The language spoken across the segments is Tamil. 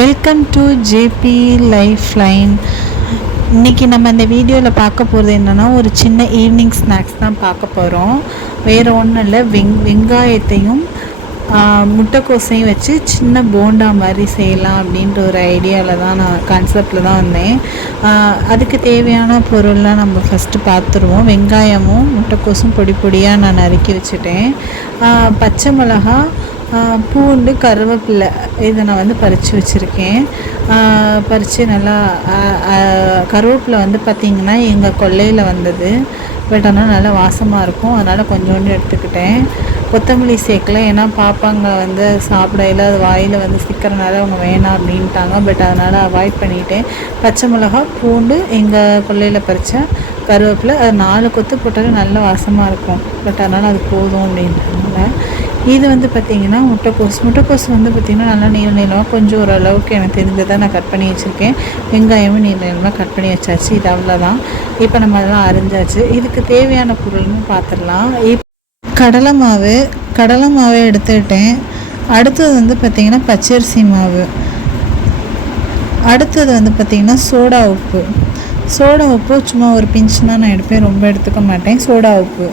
Welcome to JP life line இன்றைக்கி நம்ம இந்த வீடியோவில் பார்க்க போகிறது என்னென்னா ஒரு சின்ன ஈவினிங் ஸ்நாக்ஸ் தான் பார்க்க போகிறோம் வேறு ஒன்றும் இல்லை. வெங் வெங்காயத்தையும் முட்டைக்கோசையும் வச்சு சின்ன போண்டா மாதிரி செய்யலாம் அப்படின்ற ஒரு ஐடியாவில் தான் நான் கான்செப்டில் தான் வந்தேன். அதுக்கு தேவையான பொருள்லாம் நம்ம ஃபஸ்ட்டு பார்த்துருவோம். வெங்காயமும் முட்டைக்கோசும் பொடி பொடியாக நான் நறுக்கி வச்சுட்டேன். பச்சை மிளகா பூண்டு கருவேப்பிலை இதை நான் வந்து பறித்து வச்சுருக்கேன். பறித்து நல்லா கருவேப்பிலை வந்து பார்த்திங்கன்னா எங்கள் கொல்லையில் வந்தது. பட் ஆனால் நல்லா வாசமாக இருக்கும். அதனால் கொஞ்சோண்டு எடுத்துக்கிட்டேன். கொத்தமல்லி சேர்க்கல ஏன்னா பாப்பாங்க வந்து சாப்பிடையில் அது வாயில் வந்து சிக்கிறனால அவங்க வேணாம் அப்படின்ட்டாங்க. பட் அதனால் அவாய்ட் பண்ணிட்டேன். பச்சை மிளகா பூண்டு எங்கள் கொல்லையில் பறித்த கருவேப்பிலை. அது நாலு கொத்து போட்டாலும் நல்ல வாசமாக இருக்கும். பட் அதனால் அது போதும் அப்படின்றதுனால இது வந்து பார்த்திங்கன்னா முட்டைக்கோஸ். முட்டைக்கோஸ் வந்து பார்த்திங்கன்னா நல்லா நீள நீளமாக கொஞ்சம் ஓரளவுக்கு எனக்கு தெரிஞ்சதாக நான் கட் பண்ணி வச்சுருக்கேன். வெங்காயமும் நீள நீளமாக கட் பண்ணி வச்சாச்சு. இது அவ்வளோதான் இப்போ நம்ம அதெல்லாம் அரிஞ்சாச்சு. இதுக்கு தேவையான பொருள்னு பார்த்துடலாம் இப் கடலை மாவு கடலை மாவை எடுத்துக்கிட்டேன். அடுத்தது வந்து பார்த்திங்கன்னா பச்சரிசி மாவு. அடுத்தது வந்து பார்த்திங்கன்னா சோடா உப்பு. சோடா உப்பு சும்மா ஒரு பிஞ்சுனா நான் எடுப்பேன். ரொம்ப எடுத்துக்க மாட்டேன். சோடா உப்பு.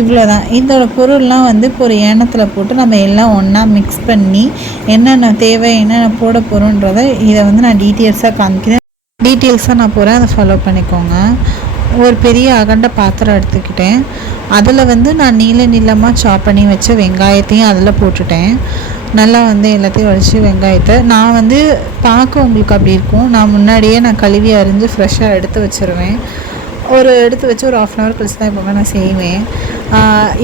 இவ்வளோ தான் இதோட பொருள்லாம் வந்து இப்போ ஒரு ஏனத்தில் போட்டு நம்ம எல்லாம் ஒன்றா மிக்ஸ் பண்ணி என்னென்ன தேவை என்னென்ன போட போகிறோன்றதை இதை வந்து நான் டீட்டெயில்ஸாக காமிக்கிறேன். டீட்டெயில்ஸாக நான் போகிறேன் அதை ஃபாலோ பண்ணிக்கோங்க. ஒரு பெரிய அகண்ட பாத்திரம் எடுத்துக்கிட்டேன். அதில் வந்து நான் நீள நீளமாக சாப் பண்ணி வச்ச வெங்காயத்தையும் அதில் போட்டுட்டேன். நல்லா வந்து எல்லாத்தையும் வடித்து வெங்காயத்தை. நான் வந்து பார்க்க உங்களுக்கு அப்படி இருக்கும். நான் முன்னாடியே நான் கழுவி அரிஞ்சு ஃப்ரெஷ்ஷாக எடுத்து வச்சுருவேன். ஒரு எடுத்து வச்சு ஒரு ஆஃப் அன் ஹவர் கழிச்சு தான் இப்போ நான் செய்வேன்.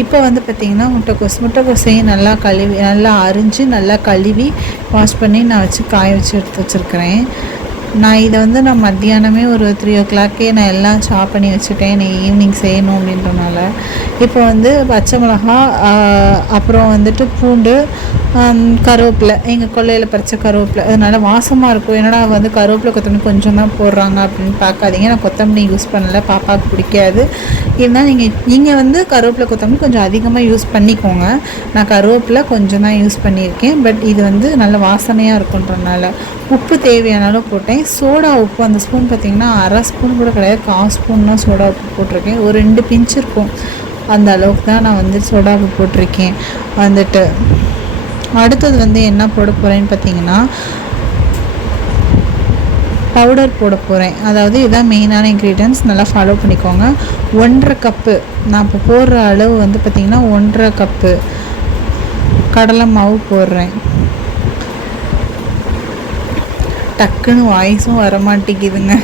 இப்போ வந்து பார்த்திங்கன்னா முட்டைக்கோஸ் முட்டைக்கோசையும் நல்லா கழுவி நல்லா அரிஞ்சு நல்லா கழுவி வாஷ் பண்ணி நான் வச்சு காய வச்சு எடுத்து வச்சுருக்கிறேன். நான் இதை வந்து நான் மத்தியானமே ஒரு த்ரீ ஓ கிளாக்கே நான் எல்லாம் சாப் பண்ணி வச்சுட்டேன். நீ ஈவினிங் செய்யணும் அப்படின்றனால இப்போ வந்து பச்சை மிளகா அப்புறம் வந்துட்டு பூண்டு கருவேப்பிலை. எங்கள் கொல்லையில் பறித்த கருவேப்பிலை. அதனால வாசமாக இருக்கும். என்னடா வந்து கருவேப்பிலை கொத்தமல்லி கொஞ்சம் தான் போடுறாங்க அப்படின்னு பார்க்காதீங்க. நான் கொத்தமல்லி யூஸ் பண்ணல. பாப்பாவுக்கு பிடிக்காது. இருந்தாலும் நீங்கள் நீங்கள் வந்து கருவேப்பிலை கொத்தமல்லி கொஞ்சம் அதிகமாக யூஸ் பண்ணிக்கோங்க. நான் கருவேப்பிலை கொஞ்சம் தான் யூஸ் பண்ணியிருக்கேன். பட் இது வந்து நல்ல வாசனையாக இருக்குன்றனால உப்பு தேவையானாலும் போட்டேன். சோடா உப்பு அந்த ஸ்பூன் பார்த்தீங்கன்னா அரை ஸ்பூன் கூட கிடையாது. கால் ஸ்பூன் தான் சோடா உப்பு போட்டிருக்கேன். ஒரு ரெண்டு பிஞ்ச் இருக்கும். அந்த அளவுக்கு தான் நான் வந்து சோடா உப்பு போட்டிருக்கேன். வந்துட்டு அடுத்தது வந்து என்ன போட போகிறேன்னு பார்த்தீங்கன்னா பவுடர் போட போகிறேன் அதாவது இதான் மெயினான இன்க்ரீடியன்ஸ் நல்லா ஃபாலோ பண்ணிக்கோங்க. ஒன்றரை கப்பு நான் இப்போ போடுற அளவு வந்து பார்த்திங்கன்னா ஒன்றரை கப்பு கடலை மாவு போடுறேன். டக்குன்னு வாய்ஸும் வரமாட்டேங்குதுங்க.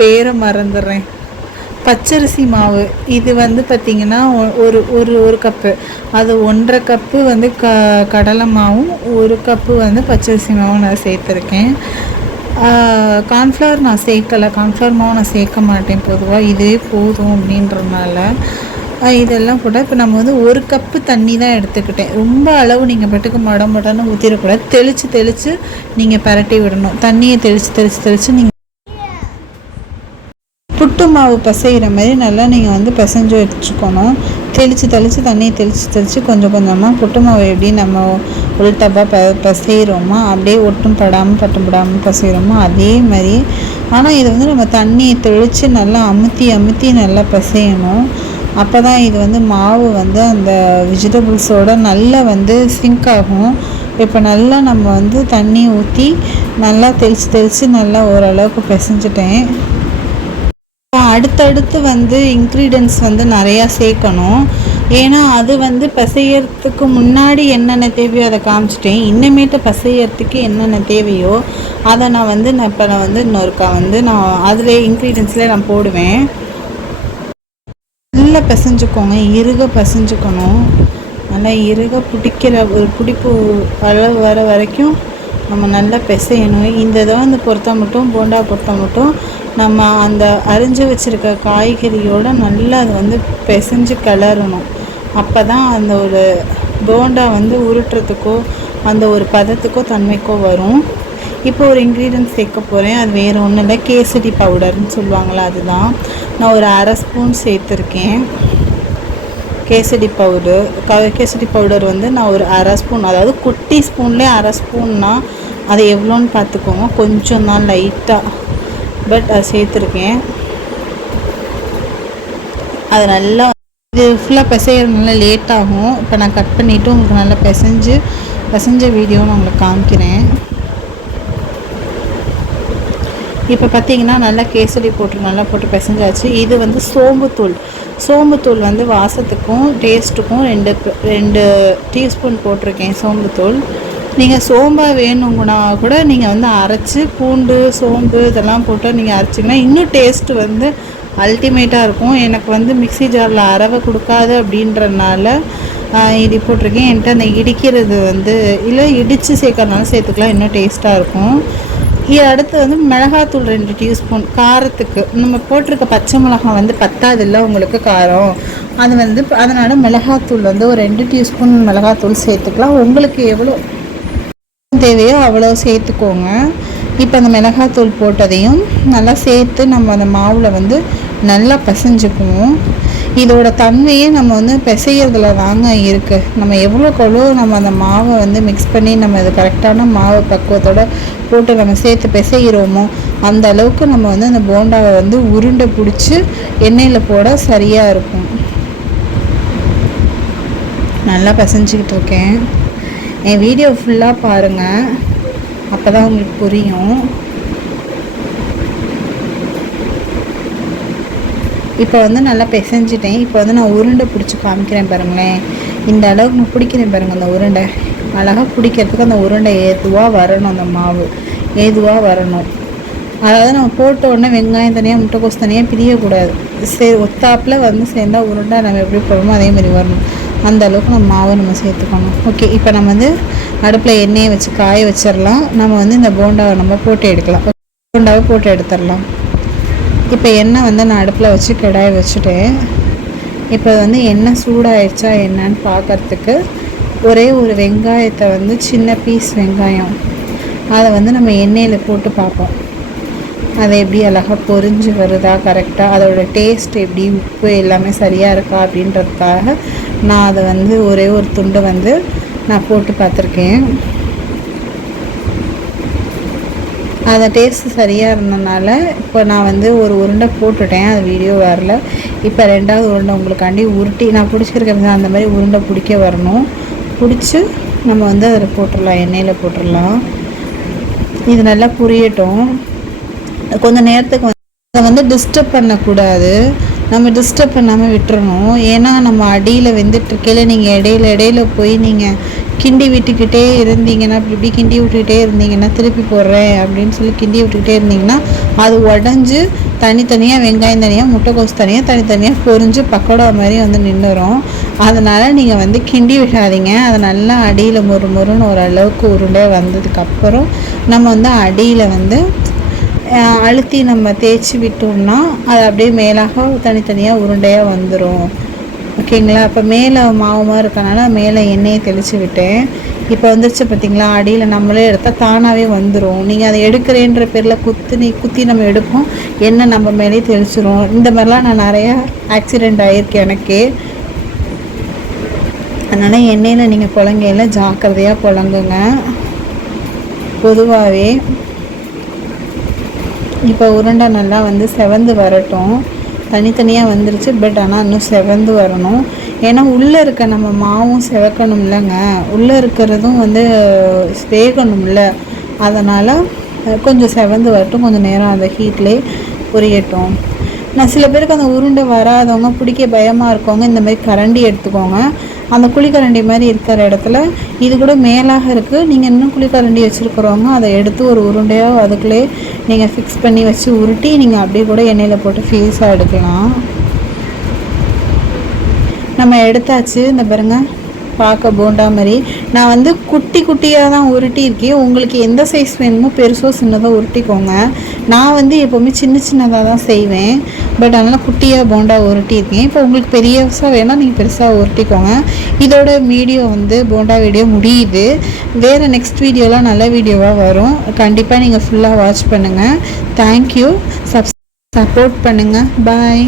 பேரை மறந்துடுறேன். பச்சரிசி மாவு. இது வந்து பார்த்திங்கன்னா ஒரு ஒரு ஒரு கப்பு அது ஒன்றரை கப்பு வந்து க கடலை மாவும் ஒரு கப்பு வந்து பச்சரிசி மாவும் நான் சேர்த்துருக்கேன். கார்ன்ஃப்ளவர் நான் சேர்க்கலை. கார்ன்ஃப்ளவர் மாவு நான் சேர்க்க மாட்டேன் பொதுவாக இதுவே போதும் அப்படின்றனால. இதெல்லாம் கூட இப்போ நம்ம வந்து ஒரு கப்பு தண்ணி தான் எடுத்துக்கிட்டேன். ரொம்ப அளவு நீங்கள் பாட்டுக்கு மடம் மடம்னு ஊற்றிடக்கூடாது தெளித்து தெளித்து நீங்கள் பரட்டி விடணும். தண்ணியை தெளித்து தெளித்து தெளித்து நீங்கள் புட்டு மாவு பசைகிற மாதிரி நல்லா நீங்கள் வந்து பிசைஞ்சு வச்சுக்கணும். தெளித்து தெளித்து தண்ணியை தெளித்து தெளித்து கொஞ்சம் கொஞ்சமாக புட்டு மாவு எப்படி நம்ம உள்டப்பாக ப பசைகிறோமோ அப்படியே ஒட்டும் படாமல் பட்டும் படாமல் பசைகிறோமோ அதே மாதிரி. ஆனால் இது வந்து நம்ம தண்ணியை தெளித்து நல்லா அமுத்தி அமுத்தி நல்லா பசையணும். அப்போ தான் இது வந்து மாவு வந்து அந்த வெஜிடபிள்ஸோட நல்லா வந்து சிங்க் ஆகும். இப்போ நல்லா நம்ம வந்து தண்ணி ஊற்றி நல்லா தெளித்து தெளித்து நல்லா ஓரளவுக்கு பிசைஞ்சிட்டேன். அடுத்தடுத்து வந்து இன்க்ரீடியன்ஸ் வந்து நிறையா சேர்க்கணும். ஏன்னா அது வந்து பிசையறதுக்கு முன்னாடி என்னென்ன தேவையோ அதை காமிச்சிட்டேன். இன்னமேட்டு பிசையறதுக்கு என்னென்ன தேவையோ அதை நான் வந்து நான் இப்போ நான் வந்து இன்னொருக்கா வந்து நான் அதில் இன்க்ரீடியன்ஸ்லேயே நான் போடுவேன். நல்லா பிசைஞ்சுக்கோங்க. இறுக பிசைஞ்சுக்கணும். நல்லா இறுக பிடிக்கிற ஒரு பிடிப்பு அளவு வர வரைக்கும் நம்ம நல்லா பிசையணும். இந்த இதை வந்து பொருத்த மட்டும் போண்டா பொருத்த மட்டும் நம்ம அந்த அரிஞ்சு வச்சுருக்க காய்கறியோட நல்லா அது வந்து பிசைஞ்சு கிளறணும். அப்போ தான் அந்த ஒரு போண்டா வந்து உருட்டுறதுக்கோ அந்த ஒரு பதத்துக்கோ தன்மைக்கோ வரும். இப்போ ஒரு இன்க்ரீடியன்ட் சேர்க்க போகிறேன் அது வேறு ஒன்றும் இல்லை. கேசரி பவுடர்னு சொல்லுவாங்களா அதுதான். நான் ஒரு அரை ஸ்பூன் சேர்த்துருக்கேன். கேசரி பவுடர் க கேசரி பவுடர் வந்து நான் ஒரு அரை ஸ்பூன் அதாவது குட்டி ஸ்பூன்லேயே அரை ஸ்பூன்னா அது எவ்வளோன்னு பார்த்துக்கோங்க. கொஞ்சம் தான் லைட்டாக பட் அதை சேர்த்துருக்கேன். அது நல்லா இது ஃபுல்லாக பிசைகிறதுனால லேட் ஆகும். இப்போ நான் கட் பண்ணிவிட்டு உங்களுக்கு நல்லா பிசைஞ்சு பிசைஞ்ச வீடியோ நான் உங்களுக்கு காமிக்கிறேன். இப்போ பார்த்தீங்கன்னா நல்லா கேசரி போட்டு நல்லா போட்டு பிசைஞ்சாச்சு. இது வந்து சோம்புத்தூள். சோம்புத்தூள் வந்து வாசத்துக்கும் டேஸ்ட்டுக்கும் ரெண்டு ரெண்டு டீஸ்பூன் போட்டிருக்கேன் சோம்புத்தூள். நீங்கள் சோம்பாக வேணுங்கன்னா கூட நீங்கள் வந்து அரைச்சி பூண்டு சோம்பு இதெல்லாம் போட்டு நீங்கள் அரைச்சிங்கன்னா இன்னும் டேஸ்ட்டு வந்து அல்டிமேட்டாக இருக்கும். எனக்கு வந்து மிக்சி ஜாரில் அரவை கொடுக்காது அப்படின்றனால இடி போட்டிருக்கேன். என்கிட்ட அந்த இடிக்கிறது வந்து இல்லை இடித்து சேர்க்கறதுனால சேர்த்துக்கலாம் இன்னும் டேஸ்ட்டாக இருக்கும். அடுத்து வந்து மிளகாத்தூள் ரெண்டு டீஸ்பூன் காரத்துக்கு. நம்ம போட்டிருக்க பச்சை மிளகாய் வந்து பத்தாது இல்லை உங்களுக்கு காரம். அது வந்து அதனால் மிளகாத்தூள் வந்து ஒரு ரெண்டு டீஸ்பூன் மிளகாத்தூள் சேர்த்துக்கலாம். உங்களுக்கு எவ்வளோ தேவையோ அவ்வளோ சேர்த்துக்கோங்க. இப்போ அந்த மிளகாத்தூள் போட்டதையும் நல்லா சேர்த்து நம்ம அந்த மாவில் வந்து நல்லா பசைஞ்சுக்குவோம். இதோட தன்மையே நம்ம வந்து பிசையறதுல தாங்க இருக்குது நம்ம எவ்வளோக்கு எவ்வளோ நம்ம அந்த மாவை வந்து மிக்ஸ் பண்ணி நம்ம இது கரெக்டான மாவு பக்குவத்தோட போட்டு நம்ம சேர்த்து பிசைகிறோமோ அந்த அளவுக்கு நம்ம வந்து அந்த போண்டாவை வந்து உருண்டை பிடிச்சி எண்ணெயில் போட சரியாக இருக்கும். நல்லா பிசைஞ்சிக்கிட்டு இருக்கேன். என் வீடியோ ஃபுல்லாக பாருங்கள் அப்போ தான் உங்களுக்கு புரியும். இப்போ வந்து நல்லா பிசைஞ்சிட்டேன். இப்போ வந்து நான் உருண்டை பிடிச்சி காமிக்கிறேன் பாருங்களேன். இந்த அளவுக்கு நான் பிடிக்கிறேன் பாருங்கள் அந்த உருண்டை. அழகாக பிடிக்கிறதுக்கு அந்த உருண்டை ஏதுவாக வரணும் அந்த மாவு. ஏதுவாக வரணும். அதாவது நம்ம போட்ட உடனே வெங்காயம் தனியாக முட்டைக்கோஸ் தனியாக பிரியக்கூடாது. சரி ஒத்தாப்பில் வந்து சேர்ந்தால் உருண்டை நம்ம எப்படி போடுறோமோ அதே மாதிரி வரணும். அந்த அளவுக்கு நம்ம மாவை நம்ம சேர்த்துக்கணும். ஓகே இப்போ நம்ம வந்து அடுப்பில் எண்ணெயை வச்சு காய வச்சிடலாம். நம்ம வந்து இந்த போண்டாவை நம்ம போட்டு எடுக்கலாம். போண்டாவை போட்டு எடுத்துடலாம். இப்போ எண்ணெய் வந்து நான் அடுப்பில் வச்சு கிடாய வச்சுட்டேன். இப்போ வந்து எண்ணெய் சூடாயிடுச்சா என்னன்னு பார்க்குறதுக்கு ஒரே ஒரு வெங்காயத்தை வந்து சின்ன பீஸ் வெங்காயம். அதை வந்து நம்ம எண்ணெயில் போட்டு பார்ப்போம். அதை எப்படி அழகாக பொறிஞ்சு வருதா கரெக்டாக அதோட டேஸ்ட் எப்படி? உப்பு எல்லாமே சரியாக இருக்கா அப்படின்றதுக்காக நான் அதை வந்து ஒரே ஒரு துண்டை வந்து நான் போட்டு பார்த்துருக்கேன். அந்த டேஸ்ட்டு சரியாக இருந்ததுனால இப்போ நான் வந்து ஒரு உருண்டை போட்டுட்டேன். அது வீடியோ வரல. இப்போ ரெண்டாவது உருண்டை உங்களுக்காண்டி உருட்டி நான் பிடிச்சிருக்கேன் அந்த மாதிரி உருண்டை பிடிக்க வரணும். பிடிச்சி நம்ம வந்து அதில் போட்டுடலாம் எண்ணெயில் போட்டுடலாம் இது நல்லா புரியட்டும். கொஞ்சம் நேரத்துக்கு வந்து அதை வந்து டிஸ்டர்ப் பண்ணக்கூடாது. நம்ம டிஸ்டர்ப் பண்ணாமல் விட்டுறணும். ஏன்னா நம்ம அடியில் வெந்துட்டுருக்கையில் நீங்கள் இடையில இடையில போய் நீங்கள் கிண்டி விட்டுக்கிட்டே இருந்தீங்கன்னா இப்படி இப்படி கிண்டி விட்டுக்கிட்டே இருந்தீங்கன்னா திருப்பி போடுறேன் அப்படின்னு சொல்லி கிண்டி விட்டுக்கிட்டே இருந்தீங்கன்னா அது உடஞ்சி தனித்தனியாக வெங்காயம் தனியாக முட்டைக்கோஸ் தனியாக தனித்தனியாக பொறிஞ்சு பக்கோடா மாதிரி வந்து நின்றுரும் அதனால் நீங்கள் வந்து கிண்டி விடாதீங்க. அதை நல்லா அடியில் மொறு மொறுன்னு ஓரளவுக்கு உருண்டை வந்ததுக்கப்புறம் நம்ம வந்து அடியில் வந்து அழுத்தி நம்ம தேய்ச்சி விட்டோம்னா அது அப்படியே மேலாக தனித்தனியாக உருண்டையாக வந்துடும் ஓகேங்களா? இப்போ மேலே மாவுமாக இருக்கனால மேலே எண்ணெயை தெளித்து விட்டேன். இப்போ வந்துருச்சு பார்த்தீங்களா அடியில் நம்மளே எடுத்தால் தானாகவே வந்துடும் நீங்கள் அதை எடுக்கிறேன்ற பேரில் குத்து நீ குத்தி நம்ம எடுப்போம். எண்ணெய் நம்ம மேலே தெளிச்சிரும். இந்த மாதிரிலாம் நான் நிறையா ஆக்சிடெண்ட் ஆகியிருக்கேன் எனக்கே. அதனால் எண்ணெயில் நீங்கள் புழங்கையில் ஜாக்கிரதையாக புழங்குங்க பொதுவாகவே இப்போ உருண்டை நல்லா வந்து செவந்து வரட்டும். தனித்தனியாக வந்துருச்சு. பட் ஆனால் இன்னும் செவந்து வரணும். ஏன்னா உள்ளே இருக்க நம்ம மாவும் செவக்கணும் இல்லைங்க. உள்ளே இருக்கிறதும் வந்து வேகணும்ல. அதனால் கொஞ்சம் செவந்து வரட்டும். கொஞ்சம் நேரம் அந்த ஹீட்லேயே புரியட்டும். நான் சில பேருக்கு அந்த உருண்டை வராதவங்க பிடிக்க பயமாக இருக்கவங்க இந்த மாதிரி கரண்டி எடுத்துக்கோங்க. அந்த குழிக்கரண்டி மாதிரி இருக்கிற இடத்துல இது கூட மேலாக இருக்குது நீங்கள் இன்னும் குழிக்கரண்டி வச்சுருக்குறவங்க அதை எடுத்து ஒரு உருண்டையோ அதுக்குள்ளே நீங்கள் ஃபிக்ஸ் பண்ணி வச்சு உருட்டி நீங்கள் அப்படியே கூட எண்ணெயில் போட்டு ஃபேஸாக எடுக்கலாம். நம்ம எடுத்தாச்சு இந்த பாருங்கள் பார்க்க போண்டா மாதிரி. நான் வந்து குட்டி குட்டியாக தான் உருட்டியிருக்கேன். உங்களுக்கு எந்த சைஸ் வேணுமோ பெருசோ சின்னதாக உருட்டிக்கோங்க. நான் வந்து எப்போவுமே சின்ன சின்னதாக தான் செய்வேன். பட் அதனால் குட்டியாக போண்டா உருட்டியிருக்கேன். இப்போ உங்களுக்கு பெரியசாக வேணால் நீங்கள் பெருசாக உருட்டிக்கோங்க. இதோட வீடியோ வந்து போண்டா வீடியோ முடியுது. வேறு நெக்ஸ்ட் வீடியோலாம் நல்ல வீடியோவாக வரும். கண்டிப்பாக நீங்கள் ஃபுல்லாக வாட்ச் பண்ணுங்கள் தேங்க்யூ சப் சப்போர்ட் பண்ணுங்கள் பாய்